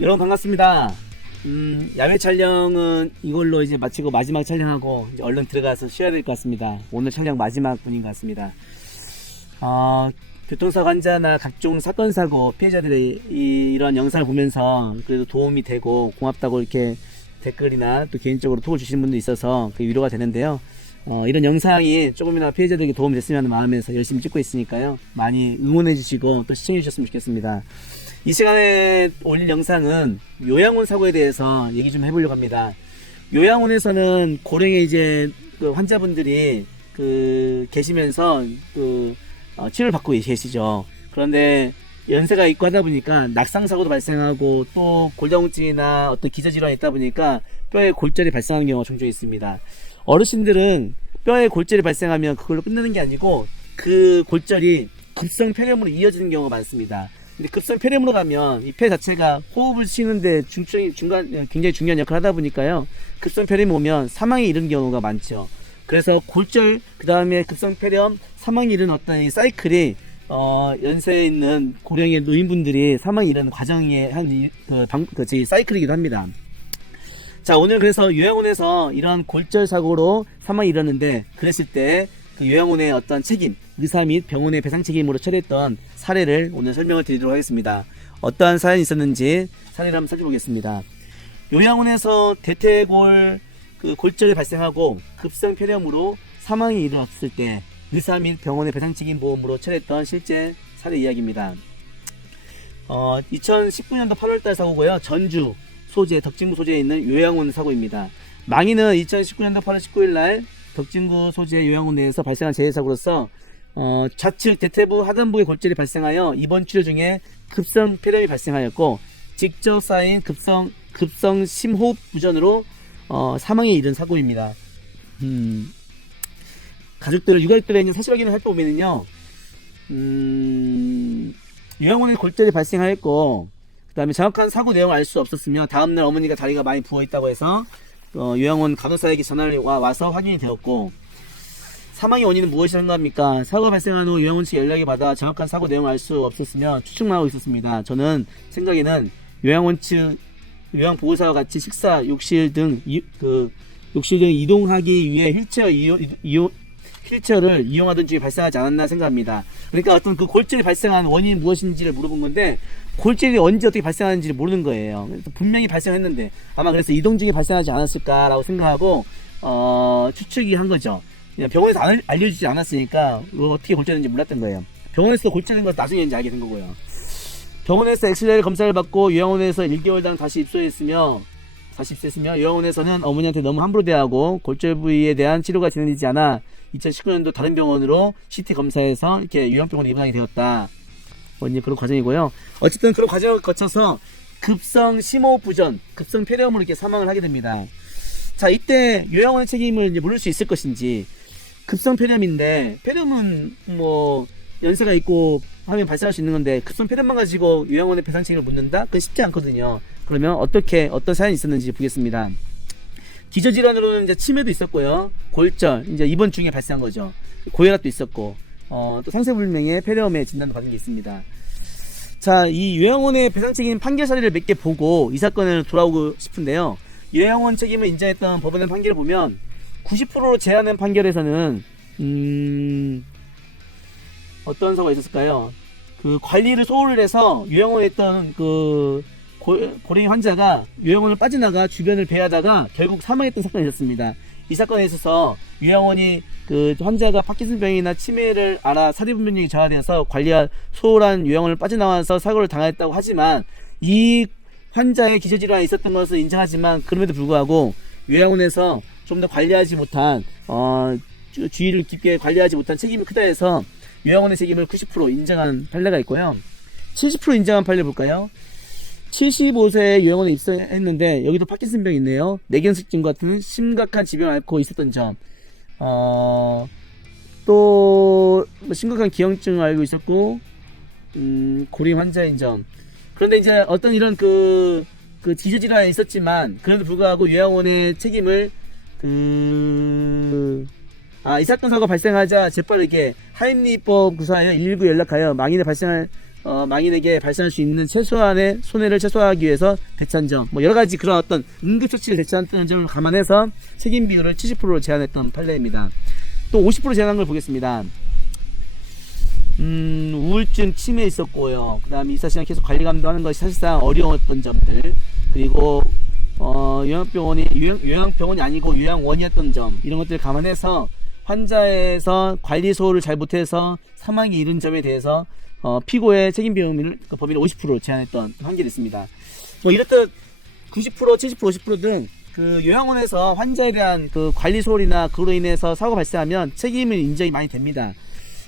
여러분 반갑습니다. 야외 촬영은 이걸로 이제 마치고 마지막 촬영하고 이제 얼른 들어가서 쉬어야 될 것 같습니다. 오늘 촬영 마지막 분인 것 같습니다. 교통사고 환자나 각종 사건 사고 피해자들의 이런 영상을 보면서 그래도 도움이 되고 고맙다고 이렇게 댓글이나 또 개인적으로 톡을 주시는 분도 있어서 그 위로가 되는데요. 이런 영상이 조금이나 피해자들에게 도움이 됐으면 하는 마음에서 열심히 찍고 있으니까요. 많이 응원해 주시고 또 시청해 주셨으면 좋겠습니다. 이 시간에 올릴 영상은 요양원 사고에 대해서 얘기 좀 해보려고 합니다. 요양원에서는 고령의 이제 그 환자분들이 계시면서 치료를 받고 계시죠. 그런데 연세가 있고 하다 보니까 낙상사고도 발생하고 또 골다공증이나 어떤 기저질환이 있다 보니까 뼈에 골절이 발생하는 경우가 종종 있습니다. 어르신들은 뼈에 골절이 발생하면 그걸로 끝나는 게 아니고 그 골절이 급성 폐렴으로 이어지는 경우가 많습니다. 근데 급성 폐렴으로 가면 이 폐 자체가 호흡을 쉬는데 굉장히 중요한 역할을 하다 보니까요. 급성 폐렴이 오면 사망에 이르는 경우가 많죠. 그래서 골절, 그 다음에 급성 폐렴, 사망에 이르는 어떤 이 사이클이 연세에 있는 고령의 노인분들이 사망에 이르는 과정의 사이클이기도 합니다. 자, 오늘 그래서 요양원에서 이런 골절 사고로 사망이 일어났는데 그랬을 때 그 요양원의 어떤 책임, 의사 및 병원의 배상 책임으로 처리했던 사례를 오늘 설명을 드리도록 하겠습니다. 어떠한 사연이 있었는지 사례를 한번 살펴보겠습니다. 요양원에서 대퇴골 골절이 발생하고 급성 폐렴으로 사망이 일어났을 때 의사 및 병원의 배상 책임 보험으로 처리했던 실제 사례 이야기입니다. 2019년도 8월달 사고고요. 전주 소재, 덕진구 소재에 있는 요양원 사고입니다. 망인은 2019년도 8월 19일날 덕진구 소재 요양원 내에서 발생한 재해사고로서 좌측 대퇴부 하단부의 골절이 발생하여 입원 치료 중에 급성 폐렴이 발생하였고 직접 쌓인 급성 심호흡 부전으로 사망에 이른 사고입니다. 유가족들의 있는 사실 확인을 살펴보면요, 요양원에 골절이 발생하였고 그 다음에 정확한 사고 내용을 알 수 없었으며 다음날 어머니가 다리가 많이 부어있다고 해서 요양원 간호사에게 전화를 와서 확인이 되었고 사망의 원인은 무엇이라는 겁니까? 사고가 발생한 후 요양원 측 연락이 받아 정확한 사고 내용을 알 수 없었으며 추측만 하고 있었습니다. 저는 생각에는 요양원 측 요양보호사와 같이 식사, 욕실 등 이동하기 위해 휠체어를 이용하던 중에 발생하지 않았나 생각합니다. 그러니까 어떤 그 골절이 발생한 원인이 무엇인지를 물어본 건데 골절이 언제 어떻게 발생하는지를 모르는 거예요. 그래서 분명히 발생했는데 아마 그래서 이동 중에 발생하지 않았을까라고 생각하고 추측이 한 거죠. 병원에서 알려주지 않았으니까 어떻게 골절했는지 몰랐던 거예요. 병원에서 골절된 것은 나중에 이제 알게 된 거고요. 병원에서 엑스레이 검사를 받고 요양원에서 1개월당 다시 입소했으며 요양원에서는 어머니한테 너무 함부로 대하고 골절 부위에 대한 치료가 진행되지 않아 2019년도 다른 병원으로 CT 검사해서 이렇게 요양병원에 입원하게 되었다. 이제 그런 과정이고요. 어쨌든 그런 과정을 거쳐서 급성 심호흡 부전, 급성 폐렴으로 이렇게 사망을 하게 됩니다. 자, 이때 요양원의 책임을 이제 물을 수 있을 것인지. 급성 폐렴인데 폐렴은 뭐 연세가 있고 하면 발생할 수 있는 건데 급성 폐렴만 가지고 요양원의 배상 책임을 묻는다? 그건 쉽지 않거든요. 그러면 어떤 사연이 있었는지 보겠습니다. 기저질환으로는 이제 치매도 있었고요. 골절, 이제 입원 중에 발생한 거죠. 고혈압도 있었고, 또 상세불명의 폐렴의 진단도 받은 게 있습니다. 자, 이 요양원의 배상 책임 판결 사례를 몇 개 보고 이 사건을 돌아오고 싶은데요. 요양원 책임을 인정했던 법원의 판결을 보면 90%로 제한한 판결에서는 어떤 사고가 있었을까요? 그 관리를 소홀히 해서 요양원에 있던 고령 환자가 요양원을 빠져나가 주변을 배회하다가 결국 사망했던 사건이 있었습니다. 이 사건에 있어서 요양원이 그 환자가 파킨슨병이나 치매를 알아 사리분별력이 저하되어서 관리와 소홀한 요양원을 빠져나와서 사고를 당했다고 하지만 이 환자의 기저질환이 있었던 것을 인정하지만 그럼에도 불구하고 요양원에서 좀 더 관리하지 못한 주의를 깊게 관리하지 못한 책임이 크다 해서 요양원의 책임을 90% 인정한 판례가 있고요. 70% 인정한 판례 볼까요? 75세에 요양원에 입소했는데 여기도 파킨슨병이 있네요. 뇌경색증 같은 심각한 질병을 앓고 있었던 점, 또 심각한 기형증을 앓고 있었고 고령 환자인 점. 그런데 이제 어떤 이런 기저질환이 있었지만 그래도 불구하고 요양원의 책임을 이 사건 사고가 발생하자 재빠르게 하임리법 구사하여 119 연락하여 망인의 발생한 망인에게 발생할 수 있는 최소한의 손해를 최소화하기 위해서 대처한 점, 뭐 여러가지 그런 어떤 응급처치를 대처한 점을 감안해서 책임 비율을 70%로 제한했던 판례입니다. 또 50% 제한한 걸 보겠습니다. 우울증 치매 있었고요. 그 다음에 24시간 계속 관리 감독하는 것이 사실상 어려웠던 점들, 그리고 요양병원이 아니고 요양원이었던 점, 이런 것들을 감안해서 환자에서 관리소를 잘 못해서 사망에 이른 점에 대해서 피고의 책임 비율을 법인을 50% 제한했던 판결이 있습니다. 뭐 이렇듯 90%, 70%, 50% 등 그 요양원에서 환자에 대한 그 관리 소홀이나 그로 인해서 사고가 발생하면 책임을 인정이 많이 됩니다.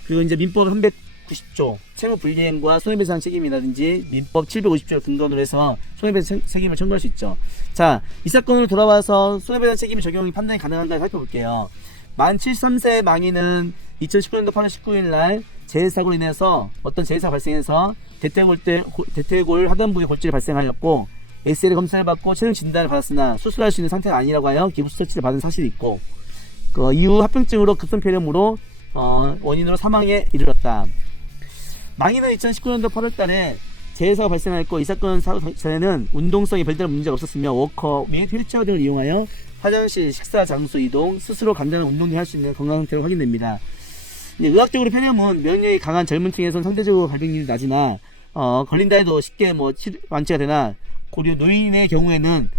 그리고 이제 민법 390조 채무 불이행과 손해배상 책임이라든지 민법 750조를 근거로 해서 손해배상 책임을 청구할 수 있죠. 자, 이 사건으로 돌아와서 손해배상 책임 적용이 판단이 가능한가 살펴볼게요. 만 73세 망인은 2019년도 8월 19일 날 재해사고로 인해서 어떤 재해사가 발생해서 대퇴골 하단부에 골절이 발생하였고 엑스레이 검사를 받고 최종 진단을 받았으나 수술할 수 있는 상태가 아니라고 하여 기부수 처치를 받은 사실이 있고, 그 이후 합병증으로 급성폐렴으로 원인으로 사망에 이르렀다. 망인은 2019년도 8월달에 재해사가 발생하였고 이 사건 사고 전에는 운동성에 별다른 문제가 없었으며 워커 및 휠체어 등을 이용하여 화장실, 식사 장소 이동, 스스로 간단한 운동을 할 수 있는 건강 상태로 확인됩니다. 의학적으로 폐렴은 면역력이 강한 젊은 층에서는 상대적으로 발병률이 낮으나 걸린다 해도 쉽게 완치가 되나 고려 노인의 경우에는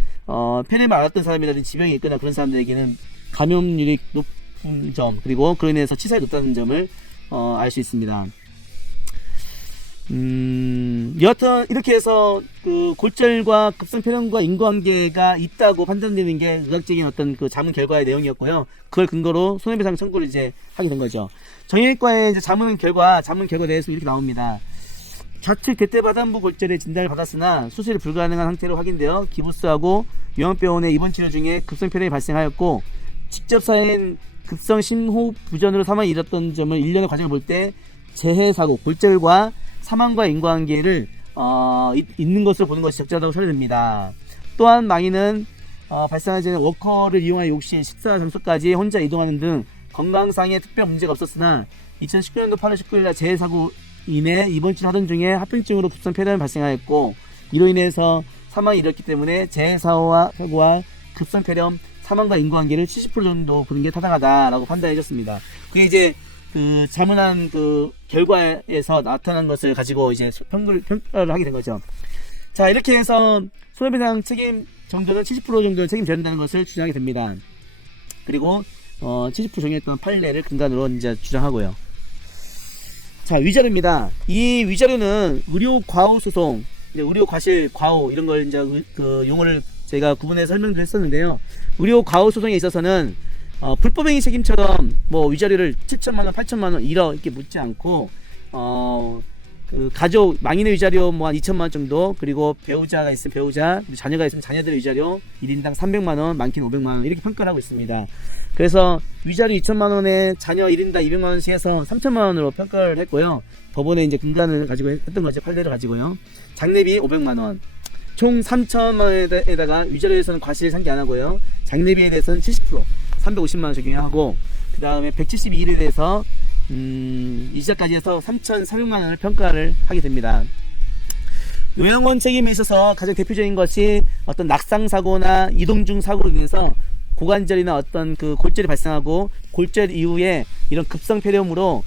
폐렴을 앓았던 사람이라든지 지병이 있거나 그런 사람들에게는 감염률이 높은 점, 그리고 그로 인해서 치사율이 높다는 점을 알 수 있습니다. 여하튼 이렇게 해서 그 골절과 급성폐렴과 인과관계가 있다고 판단되는 게 의학적인 어떤 그 자문 결과의 내용이었고요. 그걸 근거로 손해배상 청구를 이제 하게 된 거죠. 정형외과의 이제 자문 결과에 대해서 이렇게 나옵니다. 좌측 대퇴바단부 골절의 진단을 받았으나 수술이 불가능한 상태로 확인되어 기부스하고 요양병원에 입원 치료 중에 급성폐렴이 발생하였고 직접 사인 급성 심호흡 부전으로 사망에 이르렀던 점을 1년의 과정을 볼 때 재해사고, 골절과 사망과 인과관계를 있는 것으로 보는 것이 적절하다고 처리됩니다. 또한 망인은 발생하기 전에 워커를 이용하여 욕실, 식사 장소까지 혼자 이동하는 등 건강상의 특별 문제가 없었으나 2019년도 8월 19일날 재해사고 인해 입원 치료하던 중에 합병증으로 급성폐렴이 발생하였고 이로 인해서 사망에 이르렀기 때문에 재해사고와 급성폐렴, 사망과 인과관계를 70% 정도 보는 게 타당하다라고 판단해 줬습니다. 그게 이제 그 자문한 그 결과에서 나타난 것을 가지고 이제 평가를 하게 된 거죠. 자, 이렇게 해서 손해배상 책임 정도는 70% 정도를 책임져야 된다는 것을 주장하게 됩니다. 그리고 70% 정의했던 판례를 근간으로 이제 주장하고요. 자, 위자료입니다. 이 위자료는 의료 과오 소송, 의료 과실 과오 이런 걸 이제 그 용어를 제가 구분해서 설명을 했었는데요. 의료 과오 소송에 있어서는 불법행위 책임처럼 뭐 위자료를 7천만원, 8천만원 이렇게 묻지 않고 그 가족 망인의 위자료 뭐 한 2천만원 정도, 그리고 배우자가 있으면 배우자, 자녀가 있으면 자녀들의 위자료 1인당 300만원, 많게는 500만원 이렇게 평가를 하고 있습니다. 그래서 위자료 2천만원에 자녀 1인당 200만원씩 해서 3천만원으로 평가를 했고요. 법원에 이제 근간을 가지고 했던 거죠. 판례를 가지고요. 장례비 500만원, 총 3천만원에다가 위자료에서는 과실 상기 안 하고요. 장례비에 대해서는 70% 350만원 적용하고, 그 다음에 172일에 대해서 이자까지 해서 3,400만원을 평가를 하게 됩니다. 요양원 책임에 있어서 가장 대표적인 것이 어떤 낙상사고나 이동 중 사고로 인해서 고관절이나 어떤 그 골절이 발생하고 골절 이후에 이런 급성폐렴으로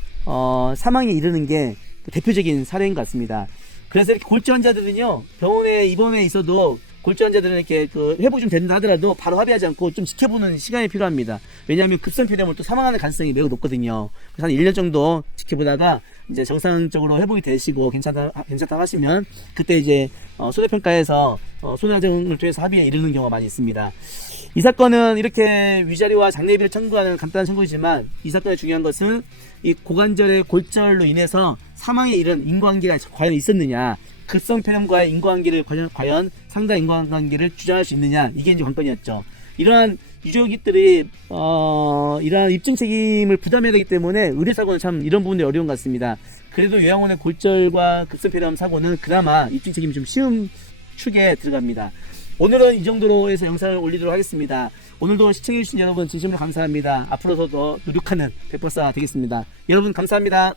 사망에 이르는 게 대표적인 사례인 것 같습니다. 그래서 이렇게 골절 환자들은요, 병원에 입원해 있어도 골절 환자들은 이렇게 그 회복이 좀 된다 하더라도 바로 합의하지 않고 좀 지켜보는 시간이 필요합니다. 왜냐하면 급성폐렴은 또 사망하는 가능성이 매우 높거든요. 그래서 한 1년 정도 지켜보다가 이제 정상적으로 회복이 되시고 괜찮다 하시면 그때 이제 손해평가에서 손해배상을 통해서 합의에 이르는 경우가 많이 있습니다. 이 사건은 이렇게 위자료와 장례비를 청구하는 간단한 청구이지만 이 사건의 중요한 것은 이 고관절의 골절로 인해서 사망에 이른 인과관계가 과연 있었느냐, 급성폐렴과의 인과관계를 과연 상당 인과관계를 주장할 수 있느냐, 이게 이제 관건이었죠. 이러한 유족들이 이러한 입증 책임을 부담해야 되기 때문에 의료사고는 참 이런 부분이 어려운 것 같습니다. 그래도 요양원의 골절과 급성폐렴 사고는 그나마 입증 책임이 좀 쉬운 축에 들어갑니다. 오늘은 이 정도로 해서 영상을 올리도록 하겠습니다. 오늘도 시청해주신 여러분 진심으로 감사합니다. 앞으로도 더 노력하는 백박사가 되겠습니다. 여러분 감사합니다.